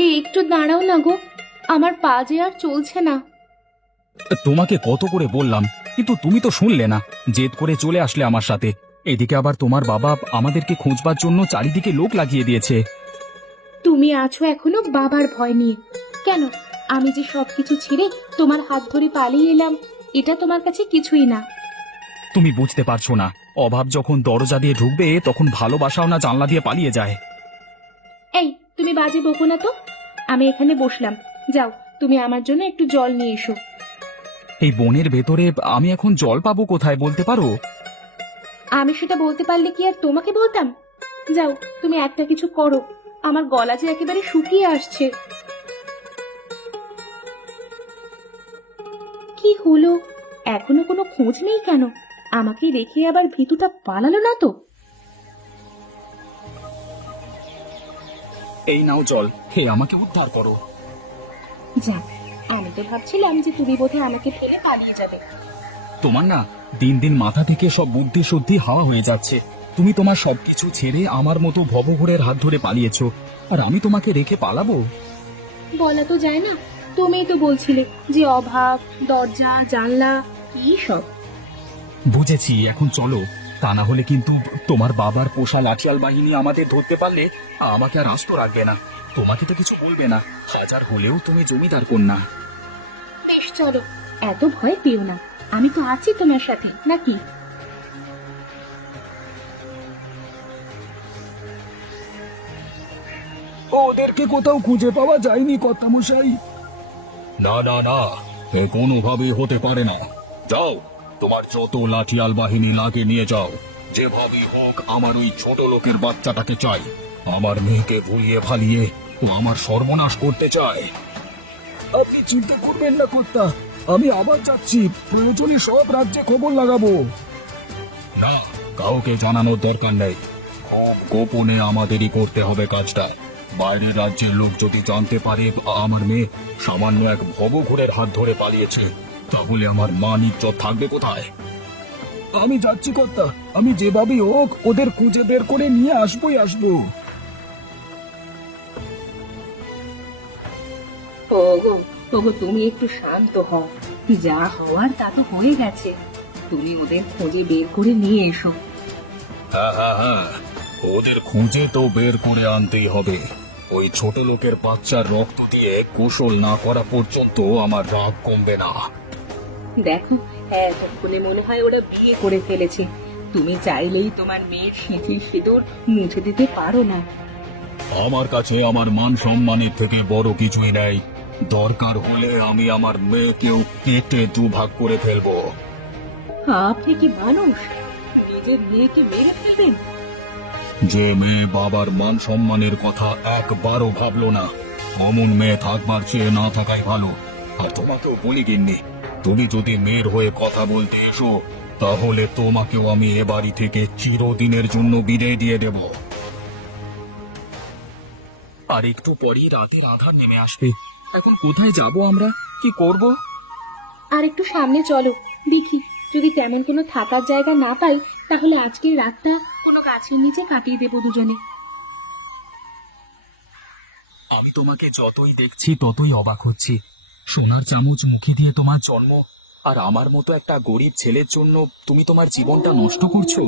এই একটু দাঁড়াও না গো, আমার পা যে আর চলছে না। তোমাকে কত করে বললাম, কিন্তু তুমি তো শুনলে না। জেদ করে চলে আসলে আমার সাথে। এদিকে আবার তোমার বাবা আমাদেরকে খোঁজবার জন্য চারিদিকে লোক লাগিয়ে দিয়েছে। তুমি আছো এখনো বাবার ভয় নিয়ে। কেন, আমি যে সবকিছু ছেড়ে তোমার হাত ধরে পালিয়ে এলাম, এটা তোমার কাছে কিছুই না। তুমি বুঝতে পারছো না, অভাব যখন দরজা দিয়ে ঢুকবে তখন ভালোবাসাও না জানলা দিয়ে পালিয়ে যায়। এই, তুমি বাজে বকো না তো। আমি এখানে বসলাম, যাও তুমি আমার জন্য একটু জল নিয়ে এসো। এই বনের ভেতরে আমি এখন জল পাবো কোথায় বলতে পারো? আমি সেটা বলতে পারলে কি আর তোমাকে বলতাম? যাও তুমি একটা কিছু করো, আমার গলা যে একেবারে শুকিয়ে আসছে। কি হলো, এখনো কোনো খোঁজ নেই কেন? আমাকে রেখে আবার ভীতুটা পালালো না তো? এই নাও জল, হে আমাকে উদ্ধার করো। যাক, আমি তো ভাবছিলাম যে তুমি বোধহয় আমাকে ফেলে পালিয়ে যাবে। তোমার না দিন দিন মাথা থেকে সব বুদ্ধি শুদ্ধি হাওয়া হয়ে যাচ্ছে। তুমি তোমার সবকিছু ছেড়ে আমার মতো ভবঘুরের হাত ধরে পালিয়েছো, আর আমি তোমাকে রেখে পালাবো? বলা তো যায় না, তুমিই তো বলছিলে যে অভাব, দরজা জানলা কি সব। বুঝেছি, এখন চলো। তা না হলে কিন্তু তোমার বাবার পোষা লাঠিয়াল বাহিনী আমাদের ধরতে পারলে আমাকে আর আস্ত রাখবে না। তোমাকে তো কিছু বলবে না, হাজার হলেও তুমি জমিদার কন্যা। বেশ চলো, এত ভয় পেও না, আমি তো আছি তোমার সাথে নাকি। ওদেরকে কোথাও খুঁজে পাওয়া যায়নি কর্তামশাই। না না না, এ কোনোভাবেই হতে পারে না। যাও, তোমার যত লাঠিয়াল বাহিনী লাগে নিয়ে যাও। যেভাবেই হোক আমার ওই ছোট লোকের বাচ্চাটাকে চাই। আমার মেয়েকে ভুলিয়ে ভালিয়ে ও আমার সর্বনাশ করতে চায়। আপনি চিন্তা করবেন না কর্তা, আমি আবার যাচ্ছি, প্রয়োজনে সব রাজ্যে খবর লাগাবো। না, কাউকে জানানোর দরকার নেই। খুব গোপনে আমাদেরই করতে হবে কাজটা। বাইরের রাজ্যের লোক যদি জানতে পারে আমার মেয়ে সামান্য এক ভবঘুরের হাত ধরে পালিয়েছে, তাহলে আমার মান ইজ্জত থাকবে কোথায়? আমি যাচ্ছি কর্তা, আমি যেভাবেই হোক ওদের খুঁজে বের করে নিয়ে আসবোই আসবো। ওগো, ওগো তুমি একটু শান্ত হও। যা হওয়ার তা তো হয়ে গেছে, তুমি ওদের খোঁজে বের করে নিয়ে এসো। হ্যাঁ হ্যাঁ হ্যাঁ, ওদের খুঁজে তো বের করে আনতেই হবে। ওই ছোট লোকের বাচ্চার রক্ত দিয়ে গোসল না করা পর্যন্ত আমার রাগ কমবে না। দেখো, এতক্ষণে মনে হয় ওরা বিয়ে করে ফেলেছে। তুমি চাইলেই তোমার মেয়ের সিঁথির সিঁদুর মুছে দিতে পারো না। আমার কাছে আমার মান সম্মানের থেকে বড় কিছুই নেই। দরকার হলে আমি আমার মেয়েকেও কেটে দুভাগ করে ফেলবো। আপনি কি মানুষ, নিজের মেয়েকে মেরে ফেলবেন? যে মেয়ে বাবার মান সম্মানের কথা একবারও ভাবলো না, অমন মেয়ে থাকবার চেয়ে না থাকাই ভালো। আর তোমাকেও বলি গিন্নি, তুমি যদি মেয়ের হয়ে কথা বলতে এসো, তাহলে তোমাকেও আমি এ বাড়ি থেকে চিরদিনের জন্য বিদায় দিয়ে দেব। আর একটু পরই রাতের আধার নেমে আসবে। এখন কোথায় যাব আমরা, কি করব? আর একটু সামনে চলো, দেখি যদি তেমন কোনো থাকার জায়গা না পাই, তাহলে আজকের রাতটা কোনো গাছের নিচে কাটিয়ে দেবো দুজনে। আমি তোমাকে যতই দেখছি ততই অবাক হচ্ছি। সোনার চামচ মুখে দিয়ে তোমার জন্ম, আর আমার মতো একটা গরিব ছেলের জন্য তুমি তোমার জীবনটা নষ্ট করছো।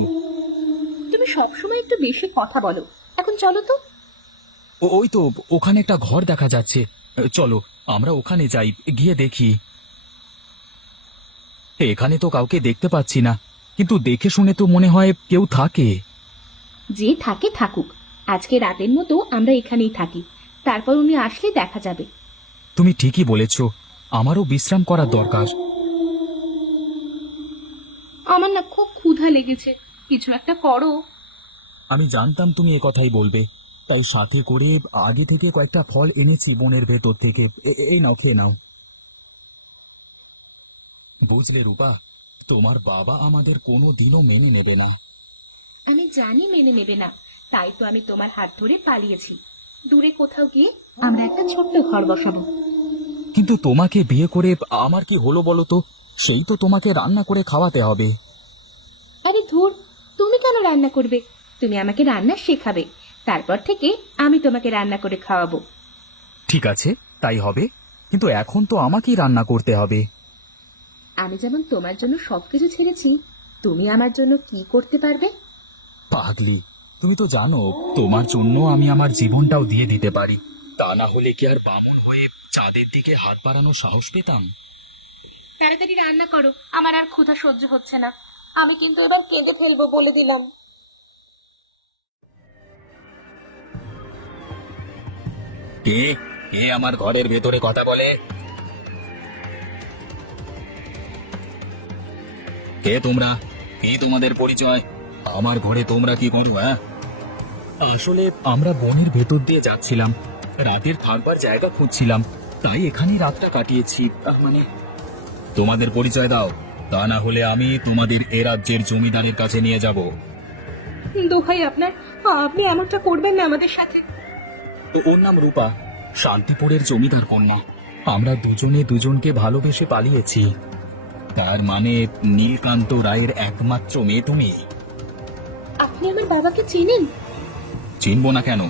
তুমি সবসময় একটু বেশি কথা বলো, এখন চলো তো। ওই তো ওখানে একটা ঘর দেখা যাচ্ছে, চলো আমরা ওখানে যাই, গিয়ে দেখি। এখানে তো কাউকে দেখতে পাচ্ছি না, কিন্তু দেখে শুনে তো মনে হয় কেউ থাকে। যে থাকে থাকুক, আজকে রাতের মতো আমরা এখানেই থাকি, তারপর উনি আসলে দেখা যাবে। তুমি ঠিকই বলেছ, আমারও বিশ্রাম করার দরকার। আমার না খুব ক্ষুধা লেগেছে, কিছু একটা করো। আমি জানতাম তুমি এ কথাই বলবে, তাই সাথে করে আগে থেকে কয়েকটা ফল এনেছি বনের ভেতর থেকে। এই নাও, খেয়ে নাও। বুঝলে রূপা, তোমার বাবা আমাদের কোনো দিনও মেনে নেবে না। আমি জানি মেনে নেবে না, তাই তো আমি তোমার হাত ধরে পালিয়েছি। দূরে কোথাও গিয়ে আমরা একটা ছোট্ট ঘর বসাবো। কিন্তু তোমাকে বিয়ে করে আমার কি হলো বলো তো? সেই তো তোমাকে রান্না করে খাওয়াতে হবে। আরে ধুর, তুমি কেন রান্না করবে? তুমি আমাকে রান্না শেখাবে, তারপর থেকে আমি তোমাকে রান্না করে খাওয়াবো। ঠিক আছে, তাই হবে, কিন্তু এখন তো আমাকেই রান্না করতে হবে। আমি যেমন তোমার জন্য সবকিছু ছেড়েছি, তুমি আমার জন্য কি করতে পারবে? পাগলি, তুমি তো জানো তোমার জন্য আমি আমার জীবনটাও দিয়ে দিতে পারি। তা না হলে কি আর বামন হয়ে চাঁদের দিকে হাত বাড়ানোর সাহস পেতাম? তাড়াতাড়ি রান্না করো, আমার আর ক্ষুধা সহ্য হচ্ছে না। আমি কিন্তু এবার কেঁদে ফেলবো, বলে দিলাম। কে কে আমার ঘরের ভেতরে কথা বলে? কে তোমরা? কি তোমাদের পরিচয়? আমার ঘরে তোমরা কি করো? হ্যাঁ, আসলে আমরা বনের ভেতর দিয়ে যাচ্ছিলাম, রাতের থাকবার জায়গা খুঁজছিলাম, তাই এখানেই রাতটা কাটিয়েছি। মানে, তোমাদের পরিচয় দাও, তা না হলে আমি তোমাদের এ রাজ্যের জমিদারের কাছে নিয়ে যাব। দোহাই আপনার, আপনি এমনটা করবেন না আমাদের সাথে। ওর নাম রূপা, শান্তিপুরের জমিদার কন্যা। আমরা দুজনে দুজনকে ভালোবেসে পালিয়েছি। তার মানে নীলকান্ত রায়ের একমাত্র মেয়ে তুমি? আপনি আমার বাবাকে চেনেন? চিনব না কেন?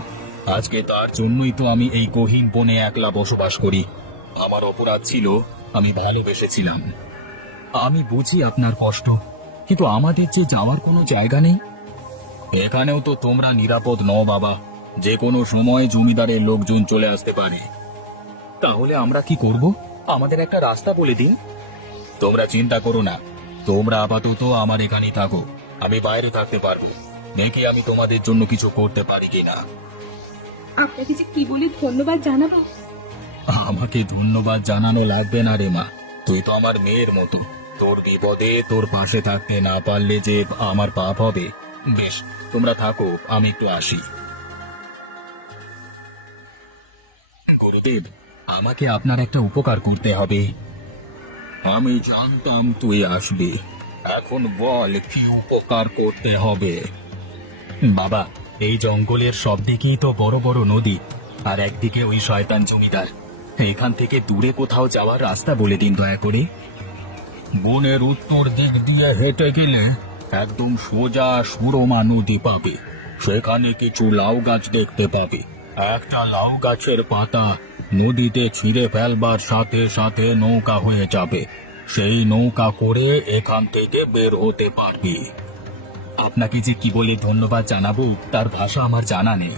আজকে তার জন্যই তো আমি এই গহীন বনে একলা বসবাস করি। আমার অপরাধ ছিল, আমি ভালোবেসেছিলাম। আমি বুঝি আপনার কষ্ট, কিন্তু আমাদের যে যাওয়ার কোনো জায়গা নেই। এখানেও তো তোমরা নিরাপদ নও বাবা, যে কোনো সময় জমিদারের লোকজন চলে আসতে পারে। তাহলে আমরা কি করব? আমাদের একটা রাস্তা বলে দিন। তোমরা চিন্তা করো না, তোমরা আপাতত আমার এখানেই থাকো, আমি বাইরে থাকতে পারবো। দেখি আমি তোমাদের জন্য কিছু করতে পারি কিনা। আপনাকে যে কি বলে ধন্যবাদ জানাবো। আমাকে ধন্যবাদ জানানো লাগবে না রে মা, তুই তো আমার মেয়ের মতো। তোর বিপদে তোর পাশে থাকতে না পারলে যে আমার পাপ হবে। বেশ, তোমরা থাকো, আমি একটু আসি। গুরুদেব, আমাকে আপনার একটা উপকার করতে হবে। আমি জানতাম তুই আসবি, এখন বল কি উপকার করতে হবে। বাবা, এই জঙ্গলের সব দিকেই তো বড় বড় নদী, আর একদিকে ওই শয়তান জমিদার। এখান থেকে দূরে কোথাও যাওয়ার রাস্তা বলে দিন দয়া করে। বনের উত্তর দিক দিয়ে হেঁটে গেলে একদম সোজা সুরমা নদী পাবে। সেখানে কিছু লাউ গাছ দেখতে পাবে। একটা লাউ গাছের পাতা নদীতে ছিঁড়ে ফেলবার সাথে সাথে নৌকা হয়ে যাবে। সেই নৌকা করে এখান থেকে বের হতে পারবি। আপনাকে যে কি বলে ধন্যবাদ জানাবো তার ভাষা আমার জানা নেই।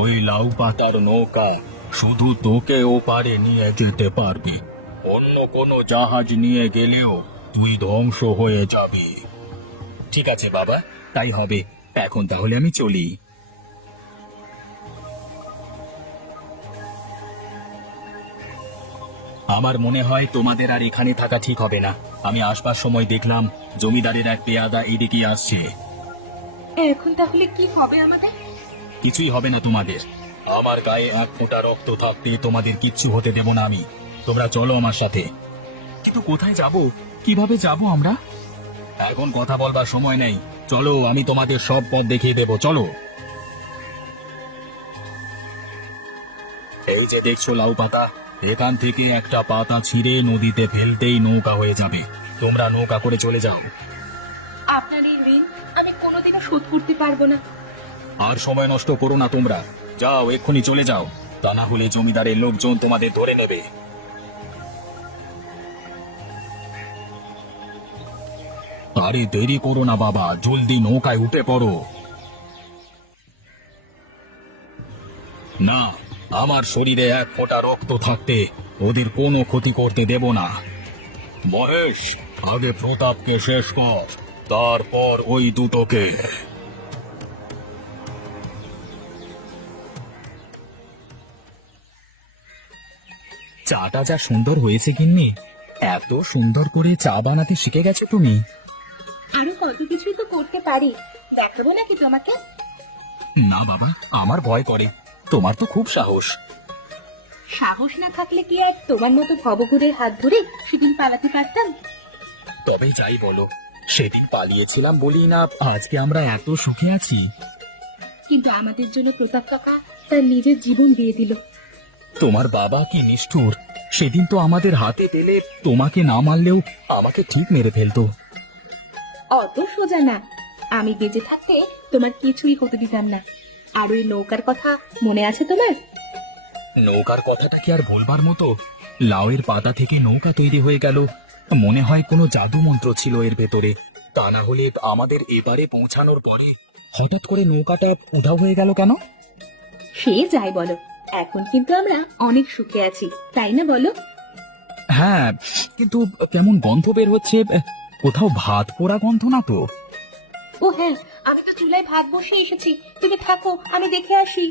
ওই লাউ পাতার নৌকা শুধু তোকে ওপারে নিয়ে যেতে পারবি। অন্য কোনো জাহাজ নিয়ে গেলেও তুই ধ্বংস হয়ে যাবি। ঠিক আছে বাবা, তাই হবে। এখন তাহলে আমি চলি। আমার মনে হয় তোমাদের আর এখানে থাকা ঠিক হবে না। আমি আসবার সময় দেখলাম জমিদারের এক পেয়াদা এদিকে আসছে। এখন তাহলে কি হবে আমাদের? কিছুই হবে না তোমাদের। আমার গায়ে এক ফোঁটা রক্ত থাকতে তোমাদের কিচ্ছু হতে দেব না আমি। তোমরা চলো আমার সাথে। কিন্তু কোথায় যাব, কিভাবে যাব আমরা? এখন কথা বলবার সময় নেই, চলো, আমি তোমাদের সব পথ দেখিয়ে দেব, চলো। এই যে দেখছো লাউ পাতা, এখান থেকে একটা পাতা ছিঁড়ে নদীতে ফেলতেই নৌকা হয়ে যাবে। তোমরা নৌকা করে চলে যাও। আপনার এই ঋণ আমি কোনোদিনও শোধ করতে পারবো না। আর সময় নষ্ট করো না তোমরা, যাও, এক্ষুনি চলে যাও, তা না হলে জমিদারের লোকজন তোমাদের ধরে নেবে। আরে দেরি করো না বাবা, জলদি নৌকায় উঠে পড়ো। না, আমার শরীরে এক ফোঁটা রক্ত থাকতে ওদের কোনো ক্ষতি করতে দেব না। মহেশ, আগে প্রতাপকে শেষ কর, তারপর ওই দুটোকে। চাটা যা সুন্দর হয়েছে গিন্নি, এত সুন্দর করে চা বানাতে শিখে গেছো তুমি? আরো কত কিছুই তো করতে পারি, দেখাবো নাকি তোমাকে? না বাবা, আমার ভয় করে, তোমার তো খুব সাহস। সাহস না থাকলে কি আর তোমার মতো ভবঘুরের হাত ধরে সেদিন পালাতে পারতাম? তবে যাই বলো, সেদিন পালিয়েছিলাম বলি না আজকে আমরা এত সুখে আছি। কিন্তু আমাদের জন্য প্রতাপ কাকা তার নিজের জীবন দিয়ে দিল। তোমার বাবা কি নিষ্ঠুর, সেদিন তো আমাদের হাতে পেলে তোমাকে না মারলেও আমাকে ঠিক মেরে ফেলতো। অত সোজা না, আমি বেঁচে থাকতে তোমার কিছুই হতে দিতাম না। আর ওই নৌকার কথা মনে আছে তোমার? নৌকার কথাটা কি আর বলবার মতো? লাউয়ের পাতা থেকে নৌকা তৈরি হয়ে গেল। মনে হয় কোনো জাদু মন্ত্র ছিল এর ভেতরে। তা না হলে আমাদের এবারে পৌঁছানোর পরে হঠাৎ করে নৌকাটা উধাও হয়ে গেল কেন? সে যাই বলো, এখন কিন্তু আমরা অনেক সুখে আছি, তাই না বলো? হ্যাঁ, কিন্তু কেমন গন্ধ বের হচ্ছে। কোথাও ভাত পোড়া গন্ধ না তো? ও হ্যাঁ, আমি তো চুলায় ভাত বসিয়ে এসেছি, তুমি থাকো, আমি দেখে আসি।